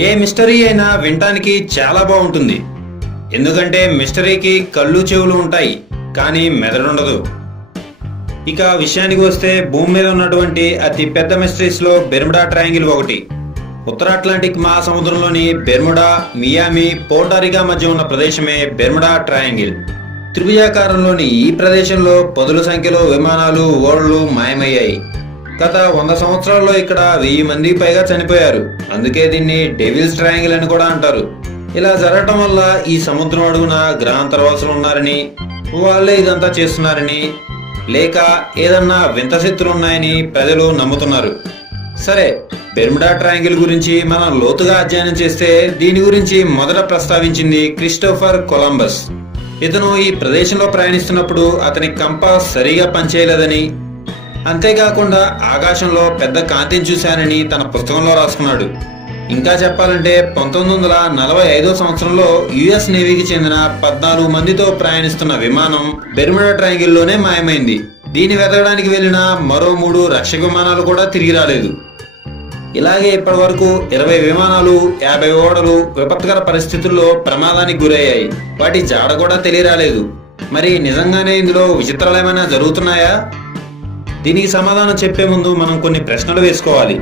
ఏ mystery అయినా వినటానికి చాలా బాగుంటుంది. ఎందుకంటే మిస్టరీకి కళ్ళు చెవులు ఉంటాయి, కానీ మెదడుండదు. ఇక విషయానికి వస్తే భూమి మీద ఉన్నటువంటి అతి పెద్ద మిస్టరీస్ లో బెర్ముడా ట్రయాంగిల్ ఒకటి. ఉత్తర అట్లాంటిక్ మహాసముద్రంలోని బెర్ముడా, మియామి, పోర్టోరికో మధ్య ఉన్న ప్రదేశమే బెర్ముడా ట్రయాంగిల్. త్రిభుజాకారంలోని ఈ ప్రదేశంలో పదుల సంఖ్యలో విమానాలు, ఓడలు మాయమయ్యాయి. గత 100 సంవత్సరాల్లో ఇక్కడ 1000 మందికి పైగా చనిపోయారు. అందుకే దీన్ని డెవిల్స్ ట్రయాంగిల్ అని కూడా అంటారు. ఇలా జరగటం వల్ల ఈ సముద్రం అడుగున గ్రహాంతరవాసులు ఉన్నారని, వాళ్ళే ఇదంతా చేస్తున్నారని, లేక ఏదన్నా వింత శక్తులు ఉన్నాయని ప్రజలు నమ్ముతున్నారు. సరే, బెర్ముడా ట్రయాంగిల్ గురించి మనం లోతుగా అధ్యయనం చేస్తే దీని గురించి మొదట ప్రస్తావించింది క్రిస్టోఫర్ కొలంబస్. ఇతను ఈ ప్రదేశంలో ప్రయాణిస్తున్నప్పుడు అతని కంపాస్ సరిగా పనిచేయలేదని, అంతేకాకుండా ఆకాశంలో పెద్ద కాంతిని చూశానని తన పుస్తకంలో రాసుకున్నాడు. ఇంకా చెప్పాలంటే 1945 సంవత్సరంలో యుఎస్ నేవీకి చెందిన 14 మందితో ప్రయాణిస్తున్న విమానం బెర్ముడా ట్రయాంగిల్లోనే మాయమైంది. దీన్ని వెతకడానికి వెళ్లిన మరో 3 రక్షక విమానాలు కూడా తిరిగి రాలేదు. ఇలాగే ఇప్పటి వరకు 20 విమానాలు, 50 ఓడలు విపత్కర పరిస్థితుల్లో ప్రమాదానికి గురయ్యాయి. వాటి జాడ కూడా తెలియరాలేదు. మరి నిజంగానే ఇందులో విచిత్రాలు ఏమైనా జరుగుతున్నాయా? దీనికి సమాధానం చెప్పే ముందు మనం కొన్ని ప్రశ్నలు వేసుకోవాలి.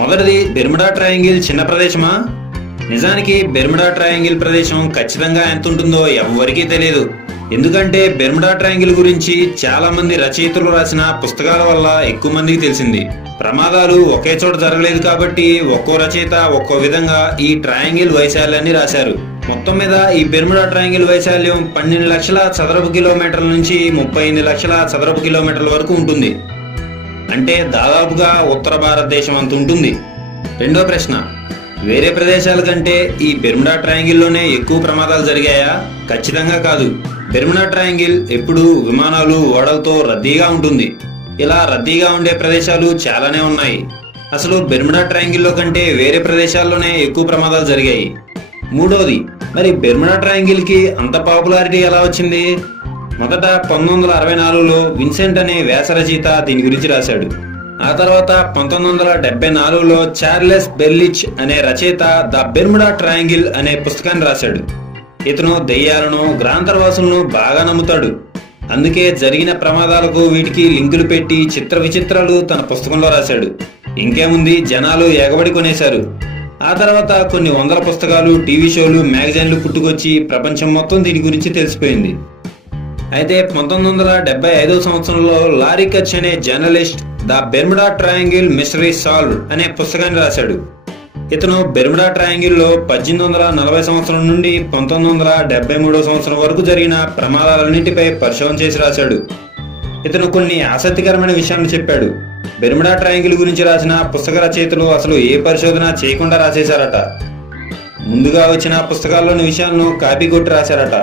మొదటిది, బెర్ముడా ట్రయాంగిల్ చిన్న ప్రదేశమా? నిజానికి బెర్ముడా ట్రయాంగిల్ ప్రదేశం ఖచ్చితంగా ఎంత ఉంటుందో ఎవ్వరికీ తెలియదు. ఎందుకంటే బెర్ముడా ట్రయాంగిల్ గురించి చాలా మంది రచయితలు రాసిన పుస్తకాల వల్ల ఎక్కువ మందికి తెలిసింది. ప్రమాదాలు ఒకే చోట జరగలేదు కాబట్టి ఒక్కో రచయిత ఒక్కో విధంగా ఈ ట్రయాంగిల్ వైశాల్యాన్ని రాశారు. మొత్తం మీద ఈ బెర్ముడా ట్రయాంగిల్ వైశాల్యం 12 లక్షల చదరపు కిలోమీటర్ల నుంచి 38 లక్షల చదరపు కిలోమీటర్ల వరకు ఉంటుంది. అంటే దాదాపుగా ఉత్తర భారతదేశం అంత ఉంటుంది. రెండో ప్రశ్న, వేరే ప్రదేశాల కంటే ఈ బెర్ముడా ట్రయాంగిల్లోనే ఎక్కువ ప్రమాదాలు జరిగాయా? ఖచ్చితంగా కాదు. బెర్ముడా ట్రయాంగిల్ ఎప్పుడూ విమానాలు, ఓడలతో రద్దీగా ఉంటుంది. ఇలా రద్దీగా ఉండే ప్రదేశాలు చాలానే ఉన్నాయి. అసలు బెర్ముడా ట్రయాంగిల్లో కంటే వేరే ప్రదేశాల్లోనే ఎక్కువ ప్రమాదాలు జరిగాయి. మూడోది, మరి బెర్ముడా ట్రయాంగిల్ కి అంత పాపులారిటీ ఎలా వచ్చింది? మొదట 1964లో విన్సెంట్ అనే వ్యాస రచయిత దీని గురించి రాశాడు. ఆ తర్వాత 1974లో చార్లెస్ బెర్లిచ్ అనే రచయిత ద బెర్ముడా ట్రయాంగిల్ అనే పుస్తకాన్ని రాశాడు. ఇతను దెయ్యాలను, గ్రహాంతరవాసులను బాగా నమ్ముతాడు. అందుకే జరిగిన ప్రమాదాలకు వీటికి లింకులు పెట్టి చిత్ర విచిత్రాలు తన పుస్తకంలో రాశాడు. ఇంకేముంది, జనాలు ఎగబడి కొనేశారు. ఆ తర్వాత కొన్ని వందల పుస్తకాలు, టీవీ షోలు, మ్యాగజైన్లు పుట్టుకొచ్చి ప్రపంచం మొత్తం దీని గురించి తెలిసిపోయింది. అయితే 1975 సంవత్సరంలో లారీ కచ్ అనే journalist the Bermuda triangle mystery solved అనే పుస్తకాన్ని రాశాడు. ఇతను బెర్ముడా ట్రయాంగిల్లో 1840 సంవత్సరం నుండి 1973 సంవత్సరం వరకు జరిగిన ప్రమాదాలన్నింటిపై పరిశోధన చేసి రాశాడు. ఇతను కొన్ని ఆసక్తికరమైన విషయాలను చెప్పాడు. బెర్ముడా ట్రయాంగిల్ గురించి రాసిన పుస్తక రచయితలు అసలు ఏ పరిశోధన చేయకుండా రాసేశారట. ముందుగా వచ్చిన పుస్తకాల్లోని విషయాలను కాపీ కొట్టి రాశారట.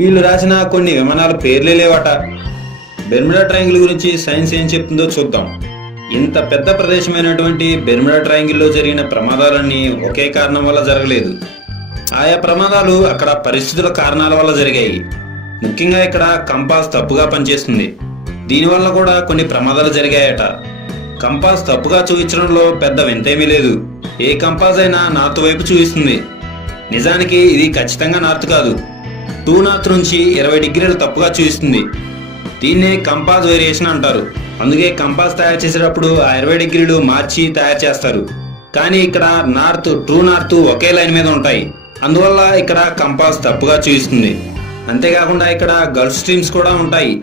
వీళ్ళు రాసిన కొన్ని విమానాల పేర్లే లేవట. బెర్ముడా ట్రయాంగిల్ గురించి సైన్స్ ఏం చెప్తుందో చూద్దాం. ఇంత పెద్ద ప్రదేశమైనటువంటి బెర్ముడా ట్రయాంగిల్లో జరిగిన ప్రమాదాలన్నీ ఒకే కారణం వల్ల జరగలేదు. ఆయా ప్రమాదాలు అక్కడ పరిస్థితుల కారణాల వల్ల జరిగాయి. ముఖ్యంగా ఇక్కడ కంపాస్ తప్పుగా పనిచేస్తుంది. దీనివల్ల కూడా కొన్ని ప్రమాదాలు జరిగాయట. కంపాస్ తప్పుగా చూపించడంలో పెద్ద వింతేమీ లేదు. ఏ కంపాస్ అయినా నార్త్ వైపు చూపిస్తుంది. నిజానికి ఇది ఖచ్చితంగా నార్త్ కాదు. టూ నార్త్ నుంచి 20 డిగ్రీలు తప్పుగా చూపిస్తుంది. దీన్నే కంపాస్ వేరియేషన్ అంటారు. అందుకే కంపాస్ తయారు చేసేటప్పుడు ఆ 20 డిగ్రీలు మార్చి తయారు చేస్తారు. కానీ ఇక్కడ నార్త్, ట్రూ నార్త్ ఒకే లైన్ మీద ఉంటాయి. అందువల్ల ఇక్కడ కంపాస్ తప్పుగా చూపిస్తుంది. అంతేకాకుండా ఇక్కడ గల్ఫ్ స్ట్రీమ్స్ కూడా ఉంటాయి.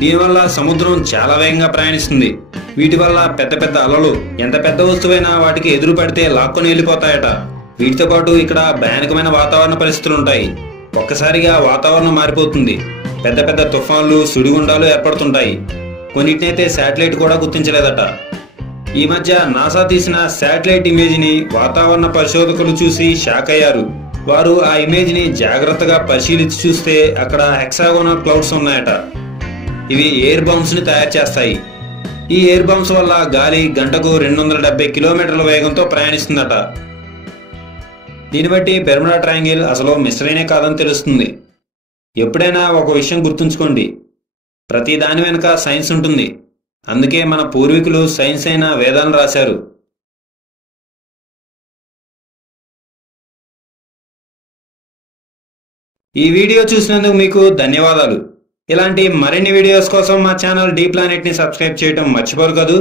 దీనివల్ల సముద్రం చాలా వేగంగా ప్రయాణిస్తుంది. వీటి వల్ల పెద్ద పెద్ద అలలు, ఎంత పెద్ద వస్తువైనా వాటికి ఎదురు పడితే లాక్కొని వెళ్ళిపోతాయట. వీటితో పాటు ఇక్కడ భయానకమైన వాతావరణ పరిస్థితులు ఉంటాయి. ఒక్కసారిగా వాతావరణం మారిపోతుంది. పెద్ద పెద్ద తుఫాన్లు, సుడిగుండాలు ఏర్పడుతుంటాయి. కొన్నిటినైతే శాటిలైట్ కూడా గుర్తించలేదట. ఈ మధ్య నాసా తీసిన శాటిలైట్ ఇమేజ్ ని వాతావరణ పరిశోధకులు చూసి షాక్ అయ్యారు. వారు ఆ ఇమేజ్ ని జాగ్రత్తగా పరిశీలించి చూస్తే అక్కడ హెక్సాగోనల్ క్లౌడ్స్ ఉన్నాయట. ఇవి ఎయిర్ బాంబ్స్ ని తయారు చేస్తాయి. ఈ ఎయిర్ బాంబ్స్ వల్ల గాలి గంటకు 270 కిలోమీటర్ల వేగంతో ప్రయాణిస్తుందట. దీన్ని బట్టి బెర్ముడా ట్రయాంగిల్ అసలు మిస్టరీనే కాదని తెలుస్తుంది. ఎప్పుడైనా ఒక విషయం గుర్తుంచుకోండి, ప్రతి దాని వెనుక సైన్స్ ఉంటుంది. అందుకే మన పూర్వీకులు సైన్స్ అయిన వేదాలను రాశారు. ఈ వీడియో చూసినందుకు మీకు ధన్యవాదాలు. ఇలాంటి మరిన్ని వీడియోస్ కోసం మా ఛానల్ డి ప్లానెట్ ని సబ్స్క్రైబ్ చేయడం మర్చిపోరు కదూ.